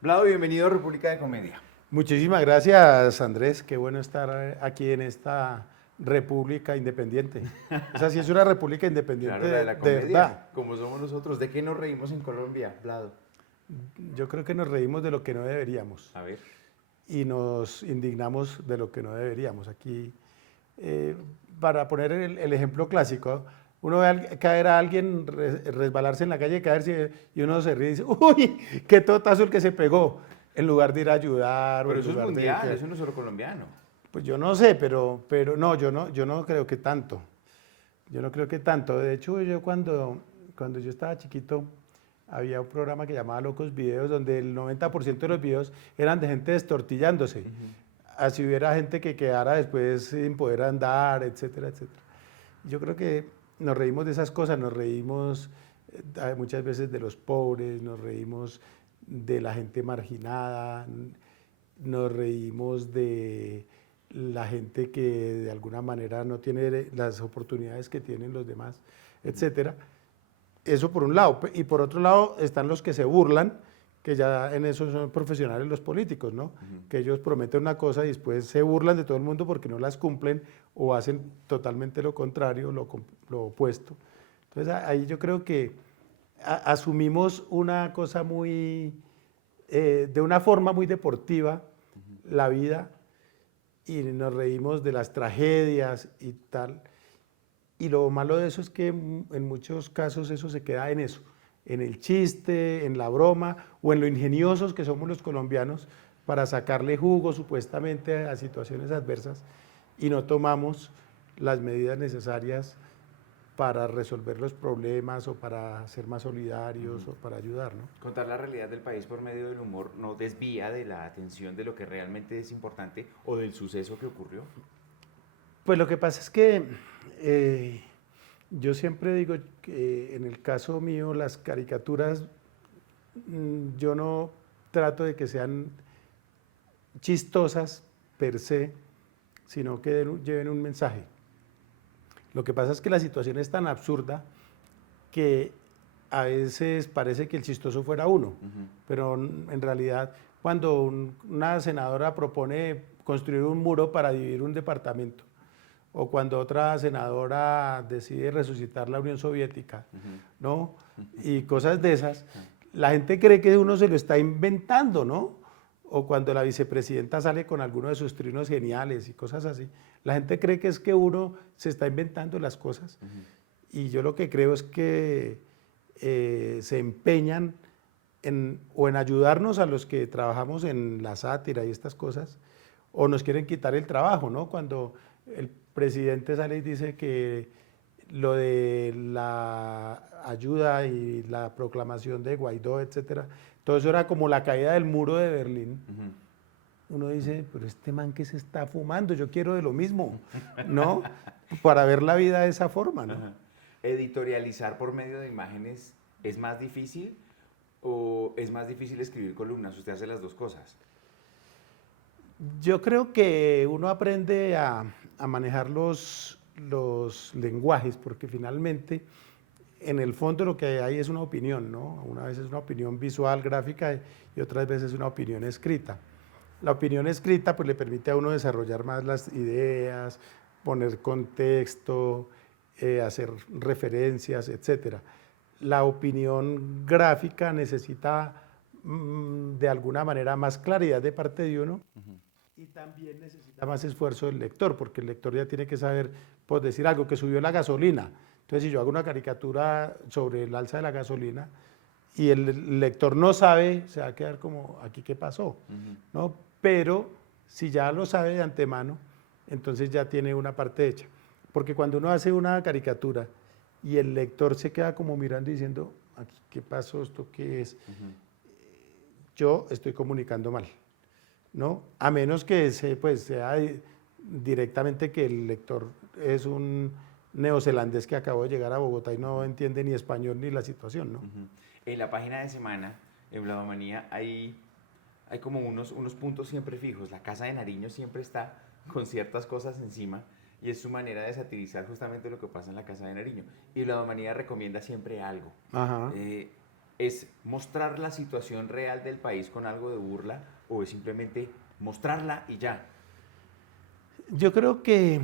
Vlado, bienvenido a República de Comedia. Muchísimas gracias, Andrés. Qué bueno estar aquí en esta república independiente. Esa sí es una república independiente Claro, la de la de verdad. comedia, como somos nosotros. ¿De qué nos reímos en Colombia, Vlado? Yo creo que nos reímos de lo que no deberíamos A ver. y nos indignamos de lo que no deberíamos. Aquí, eh, para poner el ejemplo clásico, uno ve caer a alguien, resbalarse en la calle, caerse y uno se ríe y dice, uy, qué totazo el que se pegó, en lugar de ir a ayudar o Pero en eso es lugar de mundial, que... eso no es solo colombiano. Pues yo no sé, pero no, yo no creo que tanto. Yo no creo que tanto. De hecho, yo cuando yo estaba chiquito, había un programa que llamaba Locos Videos, donde el 90% de los videos eran de gente destortillándose. Así hubiera gente que quedara después sin poder andar, etcétera, etcétera. Yo creo que nos reímos de esas cosas, nos reímos muchas veces de los pobres, nos reímos de la gente marginada, nos reímos de la gente que de alguna manera no tiene las oportunidades que tienen los demás, etcétera. Eso por un lado. Y por otro lado están los que se burlan, que ya en eso son profesionales los políticos, ¿no? Que ellos prometen una cosa y después se burlan de todo el mundo porque no las cumplen o hacen totalmente lo contrario, lo opuesto. Entonces ahí yo creo que asumimos una cosa muy, de una forma muy deportiva, la vida, y nos reímos de las tragedias y tal. Y lo malo de eso es que en muchos casos eso se queda en eso, en el chiste, en la broma o en lo ingeniosos que somos los colombianos para sacarle jugo supuestamente a situaciones adversas y no tomamos las medidas necesarias para resolver los problemas o para ser más solidarios o para ayudar, ¿no? Contar la realidad del país por medio del humor no desvía de la atención de lo que realmente es importante o del suceso que ocurrió. Pues lo que pasa es que eh, yo siempre digo que en el caso mío las caricaturas, yo no trato de que sean chistosas per se, sino que lleven un mensaje. Lo que pasa es que la situación es tan absurda que a veces parece que el chistoso fuera uno, pero en realidad cuando una senadora propone construir un muro para dividir un departamento, o cuando otra senadora decide resucitar la Unión Soviética, ¿no? Y cosas de esas, la gente cree que uno se lo está inventando, ¿no? O cuando la vicepresidenta sale con alguno de sus trinos geniales y cosas así, la gente cree que es que uno se está inventando las cosas. Y yo lo que creo es que se empeñan o en ayudarnos a los que trabajamos en la sátira y estas cosas, o nos quieren quitar el trabajo, ¿no? Cuando el presidente sale y dice que lo de la ayuda y la proclamación de Guaidó, etcétera, todo eso era como la caída del muro de Berlín. Uno dice, pero este man que se está fumando, yo quiero de lo mismo, ¿no? Para ver la vida de esa forma, ¿no? Ajá. ¿Editorializar por medio de imágenes es más difícil o es más difícil escribir columnas? Usted hace las dos cosas. Yo creo que uno aprende a manejar los lenguajes, porque finalmente, en el fondo lo que hay es una opinión, ¿no? Una vez es una opinión visual, gráfica, y otras veces una opinión escrita. La opinión escrita pues le permite a uno desarrollar más las ideas, poner contexto, hacer referencias, etcétera. La opinión gráfica necesita de alguna manera más claridad de parte de uno y también necesita más esfuerzo del lector, porque el lector ya tiene que saber, pues decir algo, que subió la gasolina. Entonces, si yo hago una caricatura sobre el alza de la gasolina y el lector no sabe, se va a quedar como, ¿aquí qué pasó? ¿No? Pero si ya lo sabe de antemano, entonces ya tiene una parte hecha. Porque cuando uno hace una caricatura y el lector se queda como mirando y diciendo, ¿aquí qué pasó? ¿Esto qué es? Yo estoy comunicando mal. ¿No? A menos que pues, sea directamente que el lector es un neozelandés que acabó de llegar a Bogotá y no entiende ni español ni la situación, ¿no? En la página de semana, en Bladomanía, hay como unos puntos siempre fijos. La Casa de Nariño siempre está con ciertas cosas encima y es su manera de satirizar justamente lo que pasa en la Casa de Nariño. Y Bladomanía recomienda siempre algo. Ajá. Eh, ¿Es mostrar la situación real del país con algo de burla o es simplemente mostrarla y ya? Yo creo que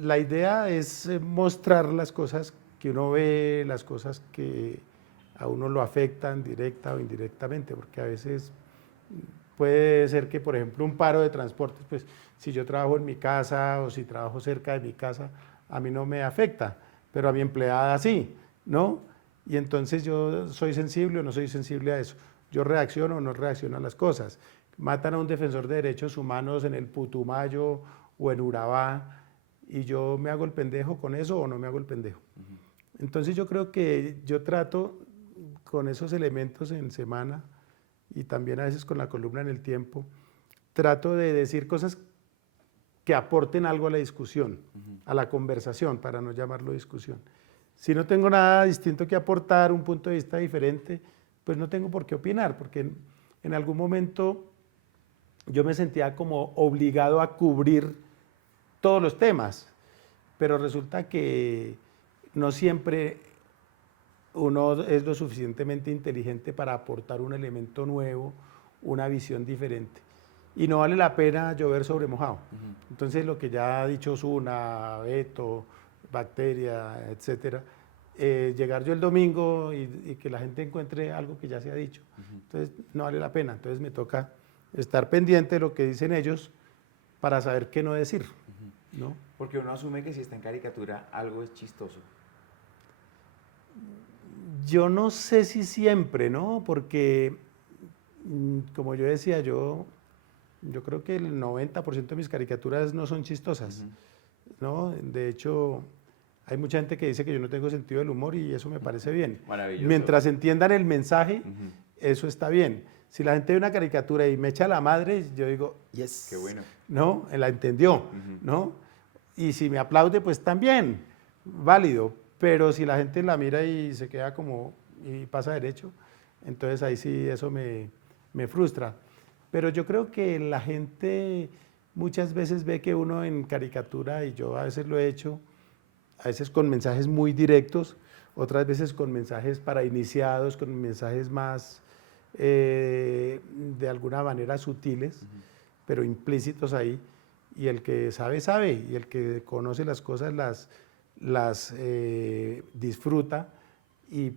la idea es mostrar las cosas que uno ve, las cosas que a uno lo afectan directa o indirectamente, porque a veces puede ser que, por ejemplo, un paro de transportes, pues si yo trabajo en mi casa o si trabajo cerca de mi casa, a mí no me afecta, pero a mi empleada sí, ¿no? Y entonces yo soy sensible o no soy sensible a eso. Yo reacciono o no reacciono a las cosas. Matan a un defensor de derechos humanos en el Putumayo o en Urabá y yo me hago el pendejo con eso o no me hago el pendejo. Entonces yo creo que yo trato con esos elementos en semana y también a veces con la columna en El Tiempo, trato de decir cosas que aporten algo a la discusión, a la conversación, para no llamarlo discusión. Si no tengo nada distinto que aportar, un punto de vista diferente, pues no tengo por qué opinar, porque en algún momento yo me sentía como obligado a cubrir todos los temas, pero resulta que no siempre uno es lo suficientemente inteligente para aportar un elemento nuevo, una visión diferente. Y no vale la pena llover sobre mojado. Entonces, lo que ya ha dicho Osuna, Beto, Bacteria, etcétera, llegar yo el domingo y que la gente encuentre algo que ya se ha dicho. Entonces, no vale la pena. Entonces, me toca estar pendiente de lo que dicen ellos para saber qué no decir, ¿no? Porque uno asume que si está en caricatura algo es chistoso. Yo no sé si siempre, ¿no? Porque, como yo decía, yo creo que el 90% de mis caricaturas no son chistosas, ¿no? De hecho, hay mucha gente que dice que yo no tengo sentido del humor y eso me parece bien. Maravilloso. Mientras entiendan el mensaje, eso está bien. Si la gente ve una caricatura y me echa la madre, yo digo, yes. Qué bueno. ¿No? La entendió, ¿no? Y si me aplaude, pues también, válido. Pero si la gente la mira y se queda como, y pasa derecho, entonces ahí sí eso me frustra. Pero yo creo que la gente muchas veces ve que uno en caricatura, y yo a veces lo he hecho, a veces con mensajes muy directos, otras veces con mensajes para iniciados, con mensajes más, de alguna manera sutiles, pero implícitos ahí, y el que sabe, sabe, y el que conoce las cosas las disfruta y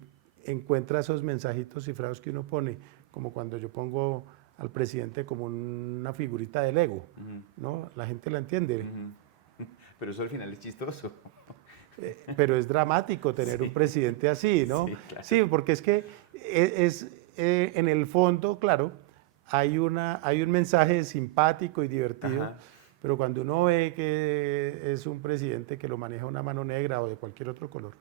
encuentra esos mensajitos cifrados que uno pone, como cuando yo pongo al presidente como una figurita de Lego, ¿no? La gente la entiende. Pero eso al final es chistoso. Pero es dramático tener un presidente así, ¿no? Sí, claro. Sí, porque es que en el fondo, claro, hay un mensaje simpático y divertido, pero cuando uno ve que es un presidente que lo maneja una mano negra o de cualquier otro color,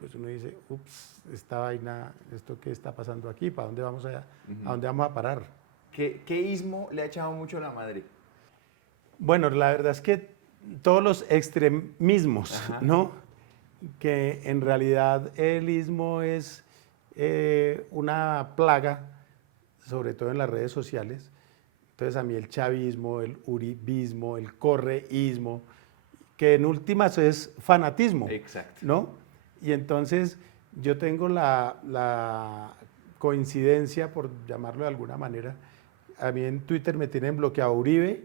pues uno dice, ups, esta vaina, ¿esto qué está pasando aquí? ¿Para dónde vamos a dónde vamos a parar? ¿Qué ismo le ha echado mucho la madre? Bueno, la verdad es que todos los extremismos, ¿no? Que en realidad el ismo es una plaga, sobre todo en las redes sociales. Entonces a mí el chavismo, el uribismo, el correísmo, que en últimas es fanatismo. Exacto. ¿No? Y entonces yo tengo la coincidencia, por llamarlo de alguna manera, a mí en Twitter me tienen bloqueado Uribe,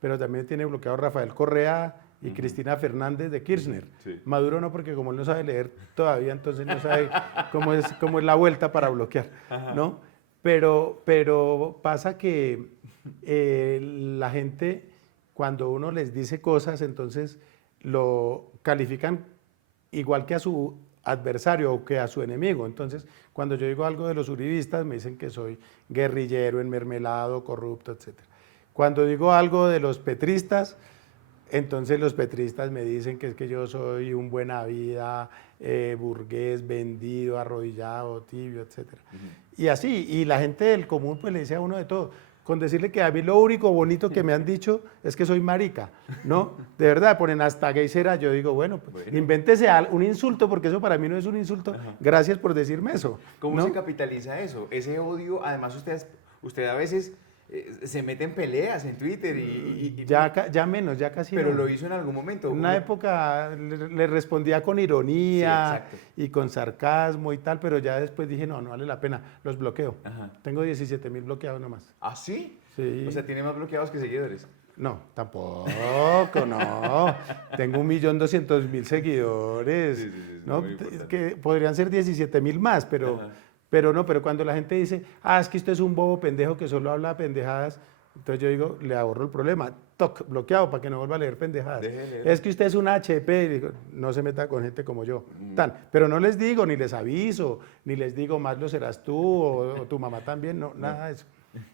pero también tiene bloqueado Rafael Correa y Cristina Fernández de Kirchner. Sí. Maduro no, porque como él no sabe leer todavía, entonces no sabe cómo es la vuelta para bloquear, ¿no? Pero pasa que la gente, cuando uno les dice cosas, entonces lo califican igual que a su adversario o que a su enemigo. Entonces, cuando yo digo algo de los uribistas, me dicen que soy guerrillero, enmermelado, corrupto, etc. Cuando digo algo de los petristas, entonces los petristas me dicen que es que yo soy un buena vida, burgués, vendido, arrodillado, tibio, etc. Y así, y la gente del común pues le dice a uno de todo. Con decirle que a mí lo único bonito que me han dicho es que soy marica, ¿no? De verdad, ponen hasta gay será. Yo digo, bueno, pues, invéntese un insulto, porque eso para mí no es un insulto. Gracias por decirme eso. ¿Cómo ¿no? se capitaliza eso? Ese odio, además usted a veces se mete en peleas en Twitter Ya menos, ya casi pero no. lo hizo en algún momento. En una época le respondía con Sí, ironía exacto. y con sarcasmo y tal, pero ya después dije, no, no vale la pena, los bloqueo. Ajá. Tengo 17.000 bloqueados nomás. ¿Ah, sí? Sí. O sea, tiene más bloqueados que seguidores. No, tampoco, no. Tengo 1.200.000 seguidores. Sí, sí, sí, es ¿No? muy importante. Que podrían ser 17.000 más, Ajá. pero no, pero cuando la gente dice, es que usted es un bobo pendejo que solo habla pendejadas, entonces yo digo, le ahorro el problema. Toc, bloqueado para que no vuelva a leer pendejadas. Deje de leer. Es que usted es un HP, y digo, no se meta con gente como yo. Tan, pero no les digo, ni les aviso, ni les digo, más lo serás tú o tu mamá también, no, nada de eso.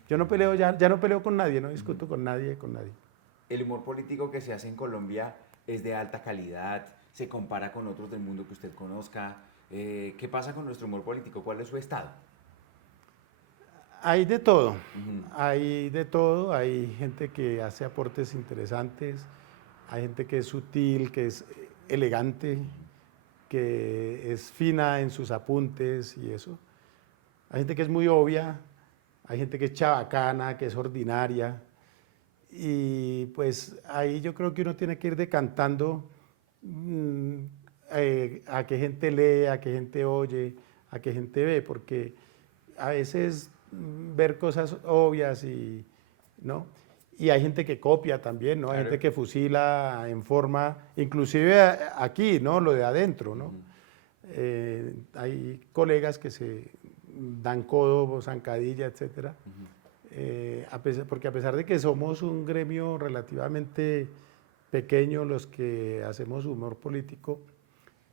Yo no peleo, ya no peleo con nadie, no discuto con nadie, con nadie. El humor político que se hace en Colombia es de alta calidad, se compara con otros del mundo que usted conozca. ¿Qué pasa con nuestro humor político? ¿Cuál es su estado? Hay de todo, Ujú. hay de todo, hay gente que hace aportes interesantes, hay gente que es sutil, que es elegante, que es fina en sus apuntes y eso. Hay gente que es muy obvia, hay gente que es chabacana, que es ordinaria. Y pues ahí yo creo que uno tiene que ir decantando a qué gente lee, a qué gente oye, a qué gente ve, porque a veces ver cosas obvias ¿no? Y hay gente que copia también, ¿no? Hay Claro. gente que fusila en forma, inclusive aquí, ¿no? Lo de adentro, ¿no? Hay colegas que se dan codo, zancadilla, etcétera. Porque a pesar de que somos un gremio relativamente pequeño, los que hacemos humor político,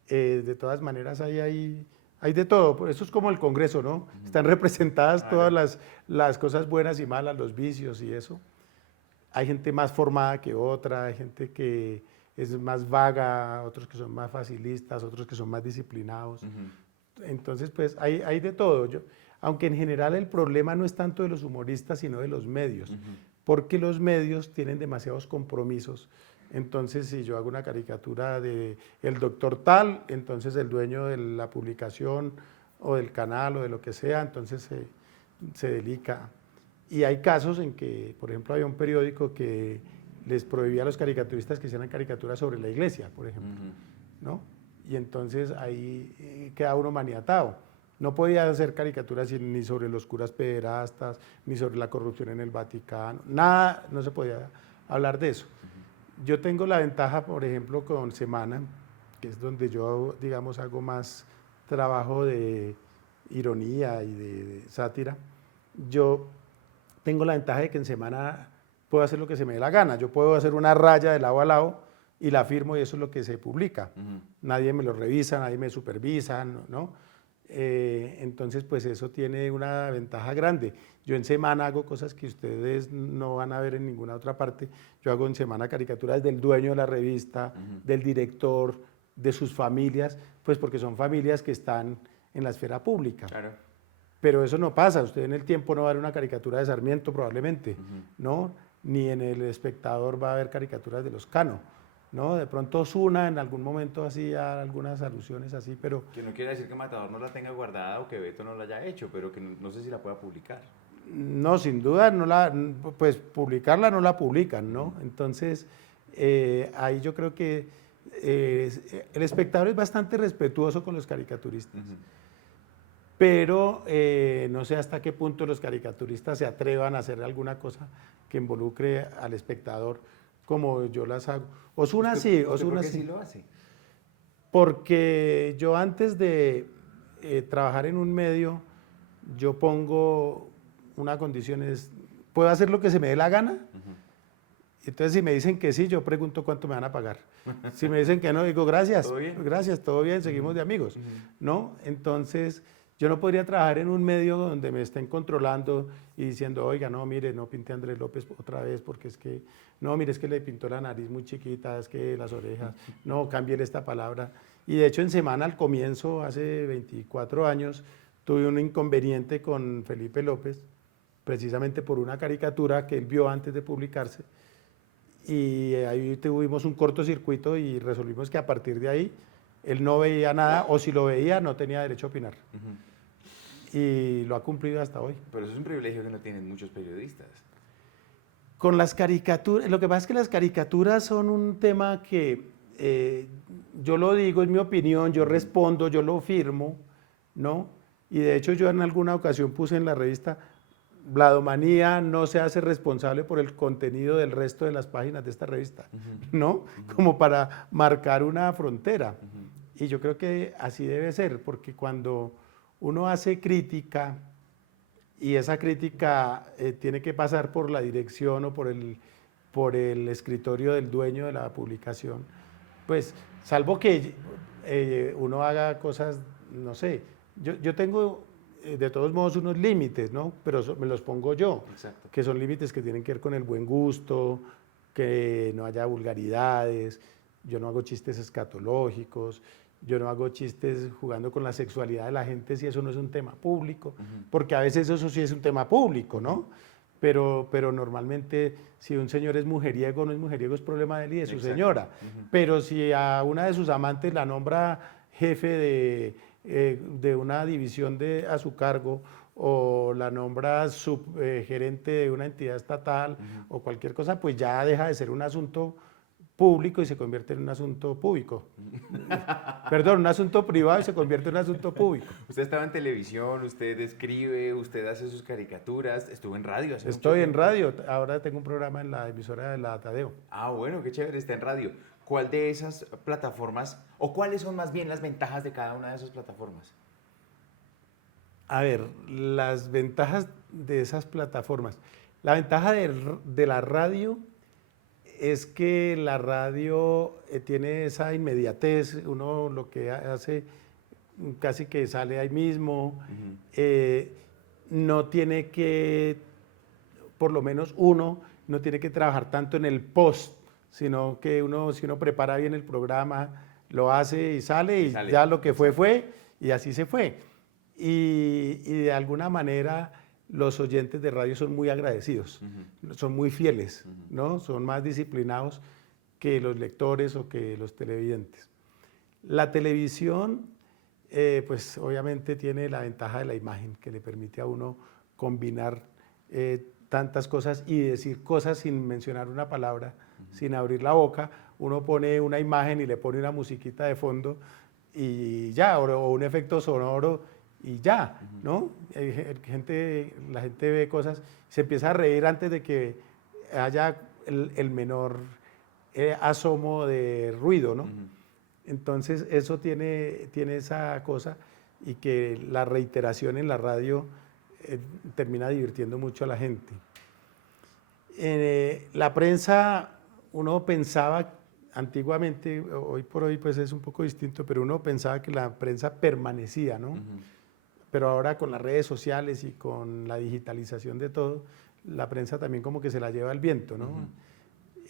de todas maneras hay de todo. Por eso es como el Congreso, ¿no? Están representadas Claro. todas las cosas buenas y malas, los vicios y eso. Hay gente más formada que otra, hay gente que es más vaga, otros que son más facilistas, otros que son más disciplinados. Entonces, pues hay de todo. Aunque en general el problema no es tanto de los humoristas, sino de los medios, porque los medios tienen demasiados compromisos. Entonces, si yo hago una caricatura de el doctor tal, entonces el dueño de la publicación o del canal o de lo que sea, entonces se delica. Y hay casos en que, por ejemplo, había un periódico que les prohibía a los caricaturistas que hicieran caricaturas sobre la iglesia, por ejemplo, ¿no? Y entonces ahí queda uno maniatado. No podía hacer caricaturas ni sobre los curas pederastas, ni sobre la corrupción en el Vaticano, nada, no se podía hablar de eso. Yo tengo la ventaja, por ejemplo, con Semana, que es donde yo, digamos, hago más trabajo de ironía y de sátira. Yo tengo la ventaja de que en Semana puedo hacer lo que se me dé la gana. Yo puedo hacer una raya de lado a lado y la firmo y eso es lo que se publica. Nadie me lo revisa, nadie me supervisa, ¿no? Entonces, pues eso tiene una ventaja grande. Yo en Semana hago cosas que ustedes no van a ver en ninguna otra parte. Yo hago en Semana caricaturas del dueño de la revista, del director, de sus familias, pues porque son familias que están en la esfera pública. Claro. Pero eso no pasa. Usted en El Tiempo no va a ver una caricatura de Sarmiento probablemente, ¿no? Ni en El Espectador va a haber caricaturas de los Cano, ¿no? De pronto Osuna en algún momento hacía algunas alusiones así, pero Que no quiere decir que Matador no la tenga guardada o que Beto no la haya hecho, pero que no sé si la pueda publicar. no, sin duda, pues publicarla no la publican, ¿no? Entonces, ahí yo creo que el espectador es bastante respetuoso con los caricaturistas, pero no sé hasta qué punto los caricaturistas se atrevan a hacer alguna cosa que involucre al espectador como yo las hago. Osuna sí, Osuna ¿Por qué sí. sí lo hace? Porque yo antes de trabajar en un medio, yo pongo una condición, es, ¿puedo hacer lo que se me dé la gana? Entonces, si me dicen que sí, yo pregunto cuánto me van a pagar. Si me dicen que no, digo gracias, ¿Todo bien? gracias, todo bien, seguimos de amigos, ¿no? Entonces, yo no podría trabajar en un medio donde me estén controlando y diciendo, oiga, no, mire, no pinte a Andrés López otra vez porque es que, no, mire, es que le pintó la nariz muy chiquita, es que las orejas, no, cámbiele esta palabra. Y de hecho, en Semana, al comienzo, hace 24 años, tuve un inconveniente con Felipe López, precisamente por una caricatura que él vio antes de publicarse. Y ahí tuvimos un cortocircuito y resolvimos que a partir de ahí él no veía nada o si lo veía no tenía derecho a opinar. y lo ha cumplido hasta hoy. Pero eso es un privilegio que no tienen muchos periodistas. Con las caricaturas, lo que pasa es que las caricaturas son un tema que yo lo digo, es mi opinión, yo respondo, yo lo firmo, ¿no? Y de hecho yo en alguna ocasión puse en la revista, Vladomanía no se hace responsable por el contenido del resto de las páginas de esta revista, ¿no? Como para marcar una frontera. Y yo creo que así debe ser, porque cuando uno hace crítica, y esa crítica tiene que pasar por la dirección o por el escritorio del dueño de la publicación, pues salvo que uno haga cosas, no sé, yo tengo de todos modos unos límites, ¿no? Pero me los pongo yo, Exacto. que son límites que tienen que ver con el buen gusto, que no haya vulgaridades, yo no hago chistes escatológicos, yo no hago chistes jugando con la sexualidad de la gente si eso no es un tema público, porque a veces eso sí es un tema público, ¿no? Pero normalmente si un señor es mujeriego o no es mujeriego es problema de él y de su señora. Pero si a una de sus amantes la nombra jefe de una división a su cargo o la nombra subgerente de una entidad estatal o cualquier cosa, pues ya deja de ser un asunto público y se convierte en un asunto público. Perdón, un asunto privado y se convierte en un asunto público. Usted estaba en televisión, usted escribe, usted hace sus caricaturas, estuvo en radio hace mucho Estoy en tiempo. radio, ahora tengo un programa en la emisora de la Tadeo. Ah, bueno, qué chévere, está en radio. ¿Cuál de esas plataformas, o cuáles son más bien las ventajas de cada una de esas plataformas? A ver, las ventajas de esas plataformas. La ventaja de la radio es que la radio tiene esa inmediatez, uno lo que hace casi que sale ahí mismo, no tiene que, por lo menos uno, no tiene que trabajar tanto en el post, sino que si uno prepara bien el programa, lo hace y sale y ya lo que fue y así se fue. Y de alguna manera los oyentes de radio son muy agradecidos, son muy fieles, ¿no? Son más disciplinados que los lectores o que los televidentes. La televisión, pues obviamente tiene la ventaja de la imagen, que le permite a uno combinar tantas cosas y decir cosas sin mencionar una palabra, sin abrir la boca. Uno pone una imagen y le pone una musiquita de fondo y ya, o un efecto sonoro y ya, ¿no? La gente ve cosas, se empieza a reír antes de que haya el menor asomo de ruido, ¿no? Entonces eso tiene esa cosa y que la reiteración en la radio termina divirtiendo mucho a la gente. La prensa, uno pensaba antiguamente, hoy por hoy pues es un poco distinto, pero uno pensaba que la prensa permanecía, ¿no? Pero ahora con las redes sociales y con la digitalización de todo, la prensa también como que se la lleva el viento, ¿no?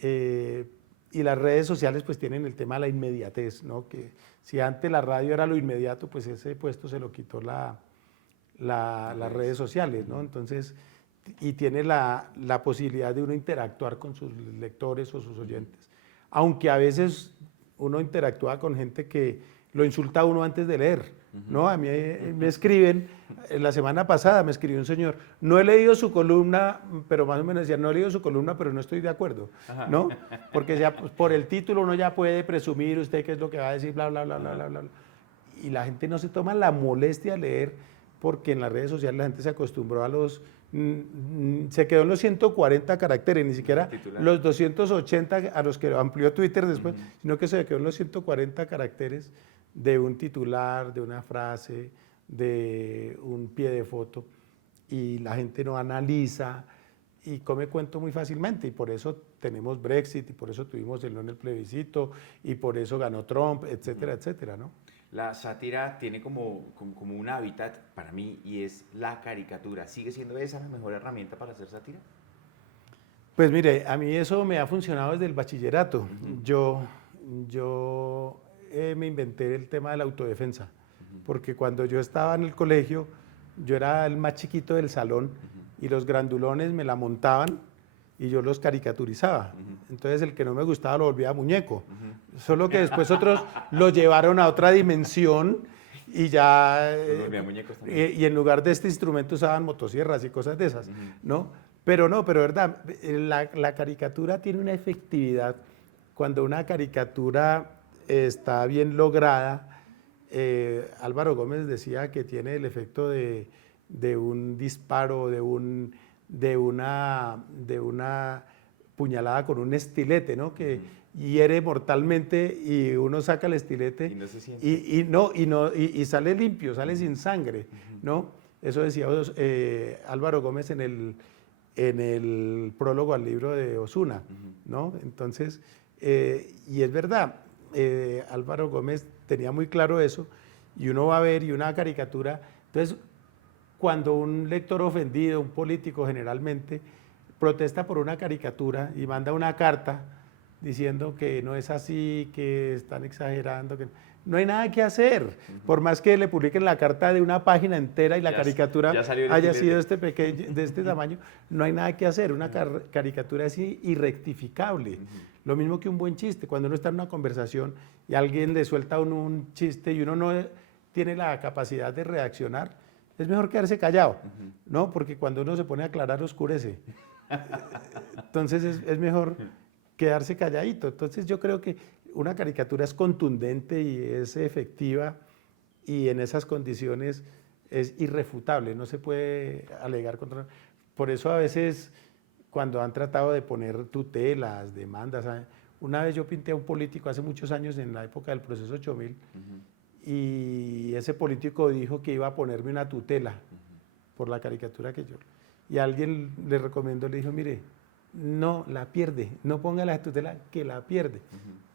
Y las redes sociales pues tienen el tema de la inmediatez, ¿no? Que si antes la radio era lo inmediato, pues ese puesto se lo quitó las redes sociales, ¿no? Entonces, y tiene la posibilidad de uno interactuar con sus lectores o sus oyentes. Aunque a veces uno interactúa con gente que lo insulta a uno antes de leer, ¿no? A mí me escriben, la semana pasada me escribió un señor, no he leído su columna, pero más o menos decía, no he leído su columna, pero no estoy de acuerdo, ¿no? Porque ya pues, por el título uno ya puede presumir usted qué es lo que va a decir, bla, bla, bla, bla, bla, bla. Y la gente no se toma la molestia de leer porque en las redes sociales la gente se acostumbró se quedó en los 140 caracteres, ni siquiera los 280 a los que amplió Twitter después, sino que se quedó en los 140 caracteres de un titular, de una frase, de un pie de foto, y la gente no analiza y come cuento muy fácilmente, y por eso tenemos Brexit, y por eso tuvimos el no en el plebiscito, y por eso ganó Trump, etcétera, etcétera, ¿no? La sátira tiene como un hábitat para mí y es la caricatura. ¿Sigue siendo esa la mejor herramienta para hacer sátira? Pues mire, a mí eso me ha funcionado desde el bachillerato. Yo me inventé el tema de la autodefensa, porque cuando yo estaba en el colegio, yo era el más chiquito del salón y los grandulones me la montaban y yo los caricaturizaba. Entonces el que no me gustaba lo volvía muñeco. Solo que después otros lo llevaron a otra dimensión y ya, Los volvían muñecos también. y en lugar de este instrumento usaban motosierras y cosas de esas, Ujú. ¿no? No, pero verdad, la caricatura tiene una efectividad cuando una caricatura está bien lograda. Álvaro Gómez decía que tiene el efecto de un disparo, de una puñalada con un estilete, ¿no? Que hiere mortalmente y uno saca el estilete Y no se siente. y sale limpio, sale sin sangre, ¿no? Eso decía Álvaro Gómez en el prólogo al libro de Osuna, ¿no? Entonces, y es verdad, Álvaro Gómez tenía muy claro eso, y uno va a ver, y una caricatura, entonces, cuando un lector ofendido, un político generalmente, protesta por una caricatura y manda una carta diciendo que no es así, que están exagerando, que no hay nada que hacer. Por más que le publiquen la carta de una página entera y la Ya- caricatura ya salió el haya estilete. sido de este tamaño, no hay nada que hacer. Una caricatura es irrectificable. Lo mismo que un buen chiste. Cuando uno está en una conversación y alguien le suelta a uno un chiste y uno no tiene la capacidad de reaccionar, es mejor quedarse callado, ¿no? Porque cuando uno se pone a aclarar, oscurece. Entonces es mejor quedarse calladito. Entonces yo creo que una caricatura es contundente y es efectiva, y en esas condiciones es irrefutable, no se puede alegar contra. Por eso a veces cuando han tratado de poner tutelas, demandas, ¿sabe? Una vez yo pinté a un político hace muchos años en la época del proceso 8000, y ese político dijo que iba a ponerme una tutela por la caricatura que yo. Y alguien le recomendó, le dijo, mire, no, la pierde, no ponga la tutela, que la pierde.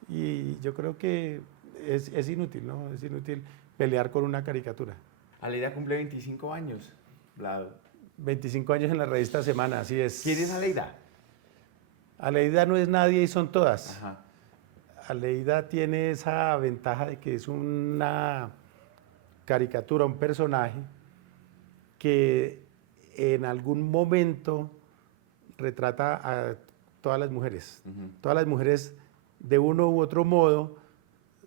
Y yo creo que es inútil, ¿no? Es inútil pelear con una caricatura. Aleida cumple 25 años. La... 25 años en la revista Semana, así es. ¿Quién es Aleida? Aleida no es nadie y son todas. Ajá. Aleida tiene esa ventaja de que es una caricatura, un personaje que en algún momento retrata a todas las mujeres. Todas las mujeres, de uno u otro modo,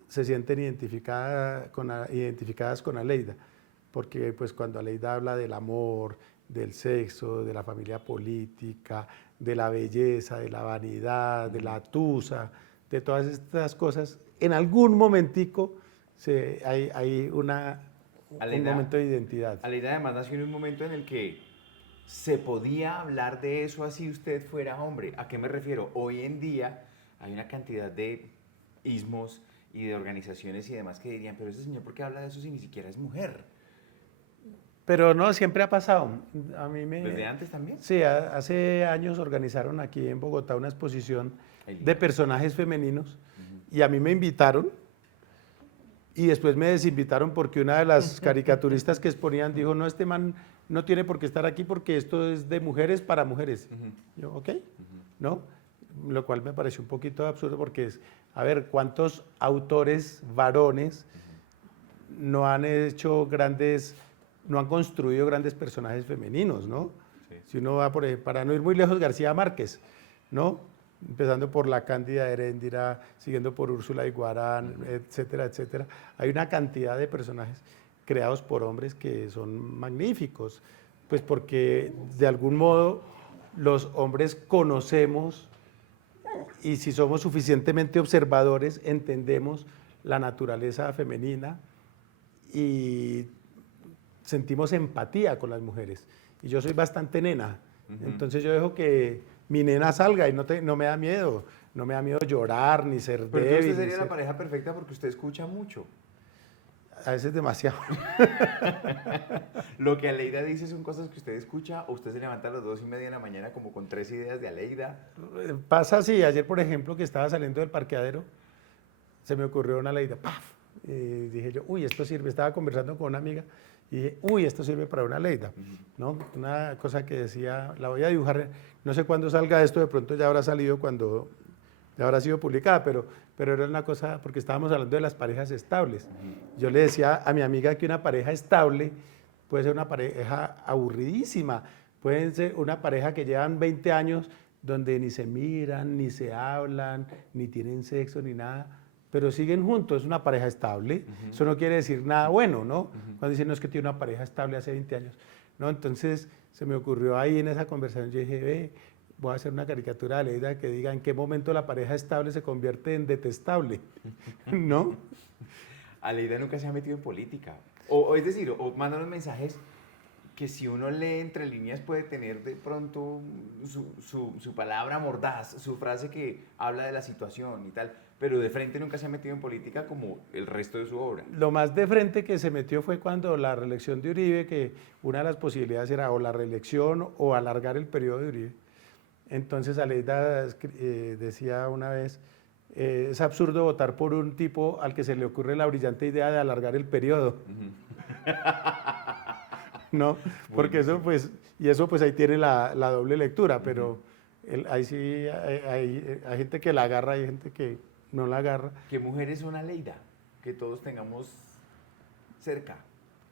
se sienten identificadas con Aleida, porque pues cuando Aleida habla del amor, del sexo, de la familia política, de la belleza, de la vanidad, de la tusa, de todas estas cosas, en algún momentico hay un momento de identidad. Aleida además nació en un momento en el que se podía hablar de eso así usted fuera hombre. ¿A qué me refiero? Hoy en día hay una cantidad de ismos y de organizaciones y demás que dirían, pero ese señor, ¿por qué habla de eso si ni siquiera es mujer? Pero no, siempre ha pasado. ¿Desde antes también? Sí, hace años organizaron aquí en Bogotá una exposición de personajes femeninos, y a mí me invitaron y después me desinvitaron porque una de las caricaturistas que exponían dijo, no, este man no tiene por qué estar aquí porque esto es de mujeres para mujeres. Yo, ok, ¿no? Lo cual me pareció un poquito absurdo porque a ver, ¿cuántos autores varones no han construido grandes personajes femeninos, ¿no? Sí. Si uno va para no ir muy lejos, García Márquez, ¿no? Empezando por la Cándida Heréndira, siguiendo por Úrsula Iguarán, etcétera, etcétera. Hay una cantidad de personajes creados por hombres que son magníficos, pues porque de algún modo los hombres conocemos, y si somos suficientemente observadores, entendemos la naturaleza femenina y sentimos empatía con las mujeres. Y yo soy bastante nena, entonces yo dejo que mi nena salga y no me da miedo. No me da miedo llorar, ni ser pero débil. Pero usted sería la pareja perfecta porque usted escucha mucho. A veces demasiado. Lo que Aleida dice son cosas que usted escucha, o usted se levanta a las 2:30 de la mañana como con 3 ideas de Aleida. Pasa así. Ayer, por ejemplo, que estaba saliendo del parqueadero, se me ocurrió una Aleida. ¡Paf! Y dije yo, uy, esto sirve. Estaba conversando con una amiga y dije, uy, esto sirve para una Aleida, ¿no? Una cosa que decía, la voy a dibujar, no sé cuándo salga esto, de pronto ya habrá salido cuando ya habrá sido publicada, pero era una cosa, porque estábamos hablando de las parejas estables. Yo le decía a mi amiga que una pareja estable puede ser una pareja aburridísima, pueden ser una pareja que llevan 20 años donde ni se miran, ni se hablan, ni tienen sexo, ni nada, pero siguen juntos, es una pareja estable. Eso no quiere decir nada bueno, ¿no? Cuando dicen, no, es que tiene una pareja estable hace 20 años. No, entonces se me ocurrió ahí en esa conversación, yo dije, ve, voy a hacer una caricatura de Aleida que diga en qué momento la pareja estable se convierte en detestable, ¿no? Aleida nunca se ha metido en política. O es decir, o manda unos mensajes que si uno lee entre líneas puede tener de pronto su palabra mordaz, su frase que habla de la situación y tal, pero de frente nunca se ha metido en política como el resto de su obra. Lo más de frente que se metió fue cuando la reelección de Uribe, que una de las posibilidades era o la reelección o alargar el periodo de Uribe. Entonces Aleida decía una vez, es absurdo votar por un tipo al que se le ocurre la brillante idea de alargar el periodo. ¿No? Porque eso pues, y eso pues ahí tiene la doble lectura, pero ahí sí hay gente que la agarra y hay gente que no la agarra. ¿Qué mujer es una Aleida? Que todos tengamos cerca.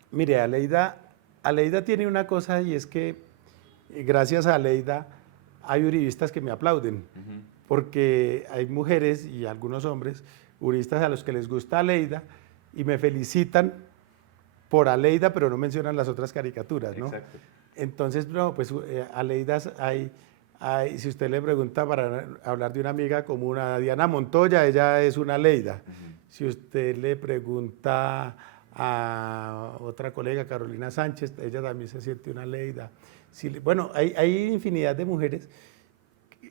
Mire, Aleida tiene una cosa y es que gracias a Aleida hay uribistas que me aplauden, porque hay mujeres y algunos hombres uribistas a los que les gusta Aleida y me felicitan por Aleida, pero no mencionan las otras caricaturas, ¿no? Exacto. Entonces, no, pues Aleida si usted le pregunta para hablar de una amiga común a Diana Montoya, ella es una Aleida. Si usted le pregunta a otra colega, Carolina Sánchez, ella también se siente una Aleida. Bueno, hay infinidad de mujeres,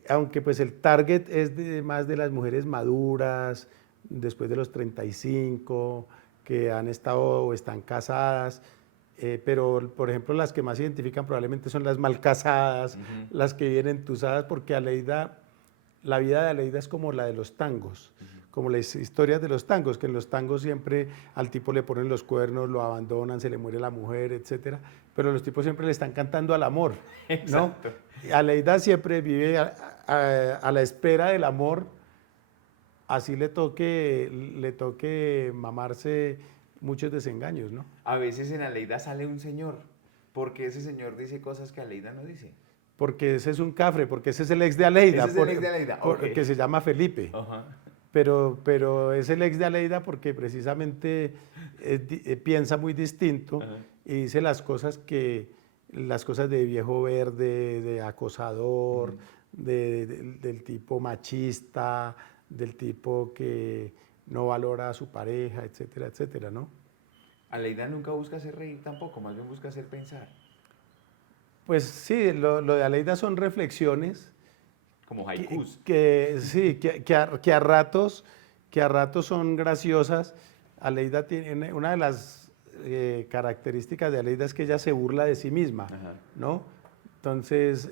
aunque pues el target es más de las mujeres maduras, después de los 35, que han estado o están casadas, pero por ejemplo las que más se identifican probablemente son las mal casadas, las que vienen entusadas, porque Aleida, la vida de Aleida es como la de los tangos, como las historias de los tangos, que en los tangos siempre al tipo le ponen los cuernos, lo abandonan, se le muere la mujer, etcétera, pero los tipos siempre le están cantando al amor, ¿no? Exacto. Aleida siempre vive a la espera del amor, así le toque mamarse muchos desengaños, ¿no? A veces en Aleida sale un señor, porque ese señor dice cosas que Aleida no dice. Porque ese es un cafre, porque ese es el ex de Aleida. Ese es el ex de Aleida, okay. Que se llama Felipe. Pero es el ex de Aleida porque precisamente piensa muy distinto y dice las cosas de viejo verde, de acosador, del tipo machista, del tipo que no valora a su pareja, etcétera, etcétera, ¿no? Aleida nunca busca hacer reír tampoco, más bien busca hacer pensar. Pues sí, lo de Aleida son reflexiones. Como haikus. Que a ratos son graciosas. Aleida tiene, una de las características de Aleida es que ella se burla de sí misma, ¿no? Entonces,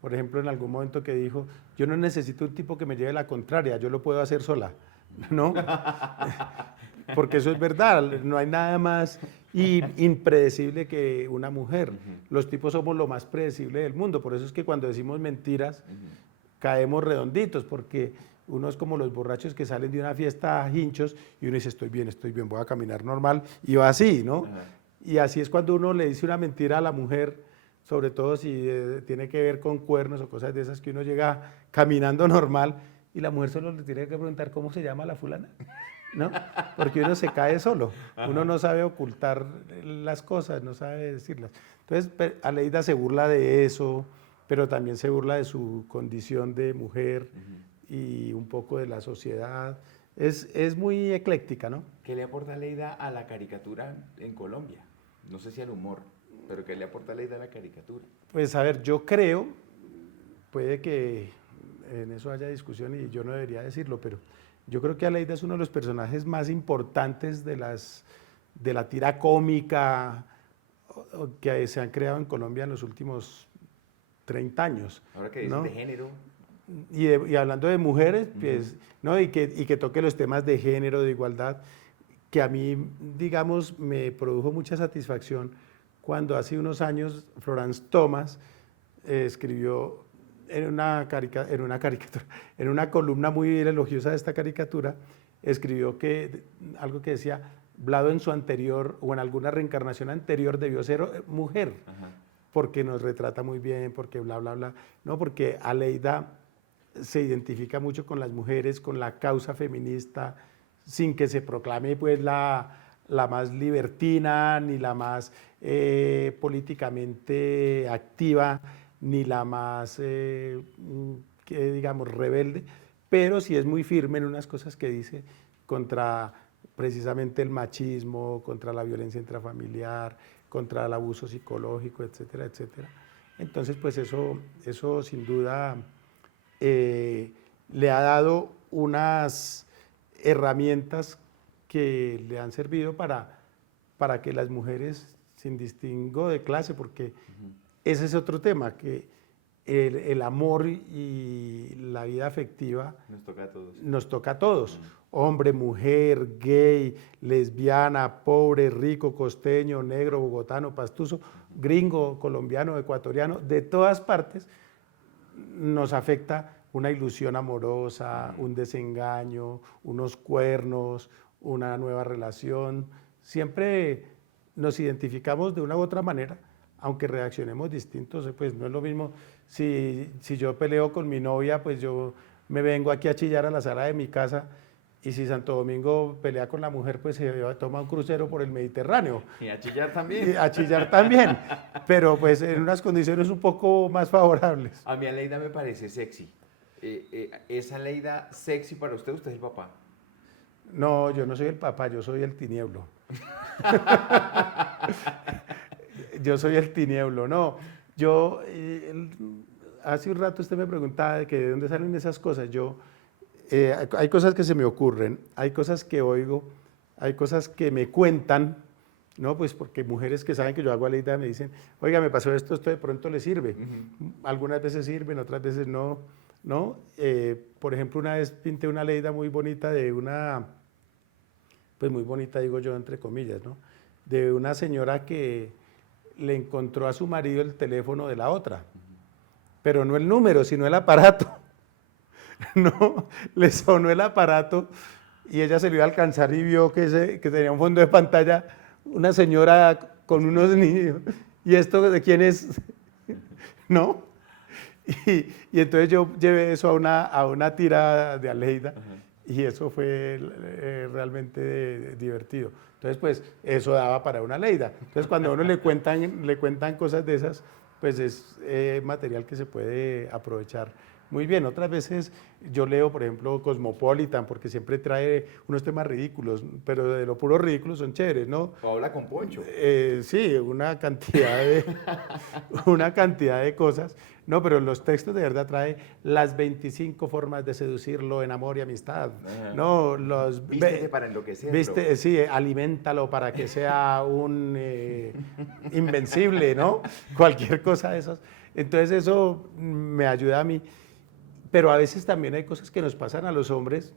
por ejemplo, en algún momento que dijo, yo no necesito un tipo que me lleve la contraria, yo lo puedo hacer sola, ¿no? Porque eso es verdad, no hay nada más impredecible que una mujer. Los tipos somos lo más predecible del mundo, por eso es que cuando decimos mentiras caemos redonditos, porque uno es como los borrachos que salen de una fiesta hinchos y uno dice, estoy bien, voy a caminar normal, y va así, ¿no? Y así es cuando uno le dice una mentira a la mujer, sobre todo si tiene que ver con cuernos o cosas de esas, que uno llega caminando normal y la mujer solo le tiene que preguntar cómo se llama la fulana, ¿no? Porque uno se cae solo, uno no sabe ocultar las cosas, no sabe decirlas. Entonces, Aleida se burla de eso, pero también se burla de su condición de mujer y un poco de la sociedad. Es muy ecléctica, ¿no? ¿Qué le aporta Aleida a la caricatura en Colombia? No sé si al humor, pero ¿qué le aporta Aleida a la caricatura? Pues a ver, yo creo, puede que en eso haya discusión y yo no debería decirlo, pero yo creo que Aleida es uno de los personajes más importantes de la tira cómica que se han creado en Colombia en los últimos 30 años. Ahora que dices, ¿no? De género. Y hablando de mujeres, pues, ¿no? y que toque los temas de género, de igualdad, que a mí, digamos, me produjo mucha satisfacción cuando hace unos años Florence Thomas escribió en una columna muy elogiosa de esta caricatura, escribió algo que decía, Blado en su anterior o en alguna reencarnación anterior debió ser mujer, porque nos retrata muy bien, porque bla, bla, bla. No, porque Aleida se identifica mucho con las mujeres, con la causa feminista, sin que se proclame pues la más libertina, ni la más políticamente activa, ni la más, que digamos, rebelde, pero sí es muy firme en unas cosas que dice contra precisamente el machismo, contra la violencia intrafamiliar, contra el abuso psicológico, etcétera, etcétera. Entonces, pues eso sin duda le ha dado unas herramientas que le han servido para que las mujeres, sin distingo de clase, porque ese es otro tema, que el amor y la vida afectiva Nos toca a todos. nos toca a todos. Hombre, mujer, gay, lesbiana, pobre, rico, costeño, negro, bogotano, pastuso, gringo, colombiano, ecuatoriano, de todas partes nos afecta una ilusión amorosa, un desengaño, unos cuernos, una nueva relación. Siempre nos identificamos de una u otra manera, aunque reaccionemos distintos, pues no es lo mismo si yo peleo con mi novia, pues yo me vengo aquí a chillar a la sala de mi casa, y si Santo Domingo pelea con la mujer, pues se toma un crucero por el Mediterráneo. Y a chillar también. Y a chillar también, pero pues en unas condiciones un poco más favorables. A mí Aleida me parece sexy. ¿Es Aleida sexy para usted? ¿Usted es el papá? No, yo no soy el papá, yo soy el tinieblo. Yo soy el tinieblo, no. Yo, hace un rato usted me preguntaba de dónde salen esas cosas. Hay cosas que se me ocurren, hay cosas que oigo, hay cosas que me cuentan, ¿no? Pues porque mujeres que saben que yo hago Aleida me dicen, oiga, me pasó esto de pronto le sirve. Algunas veces sirven, otras veces no, ¿no? Por ejemplo, una vez pinté una Aleida muy bonita pues muy bonita digo yo entre comillas, ¿no? De una señora que le encontró a su marido el teléfono de la otra, pero no el número, sino el aparato. No, le sonó el aparato y ella se lo iba a alcanzar y vio que tenía un fondo de pantalla una señora con unos niños. ¿Y esto de quién es? ¿No? Y entonces yo llevé eso a una tira de Aleida. Y eso fue realmente divertido. Entonces, pues, eso daba para una Aleida. Entonces, cuando a uno le cuentan cosas de esas, pues es material que se puede aprovechar muy bien. Otras veces yo leo, por ejemplo, Cosmopolitan, porque siempre trae unos temas ridículos, pero de lo puro ridículo son chéveres, ¿no? O habla con Poncho. Sí, una cantidad de cosas. No, pero los textos de verdad trae las 25 formas de seducirlo en amor y amistad. No, Vístete para enloquecerlo. Sí, aliméntalo para que sea un invencible, ¿no? Cualquier cosa de esas. Entonces eso me ayuda a mí. Pero a veces también hay cosas que nos pasan a los hombres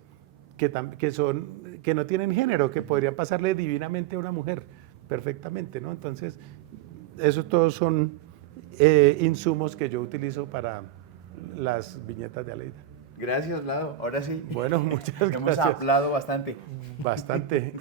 que no tienen género, que podrían pasarle divinamente a una mujer, perfectamente, ¿no? Entonces, esos todos son insumos que yo utilizo para las viñetas de Aleida. Gracias, Lado. Ahora sí. Bueno, muchas gracias. Hemos hablado bastante. Bastante.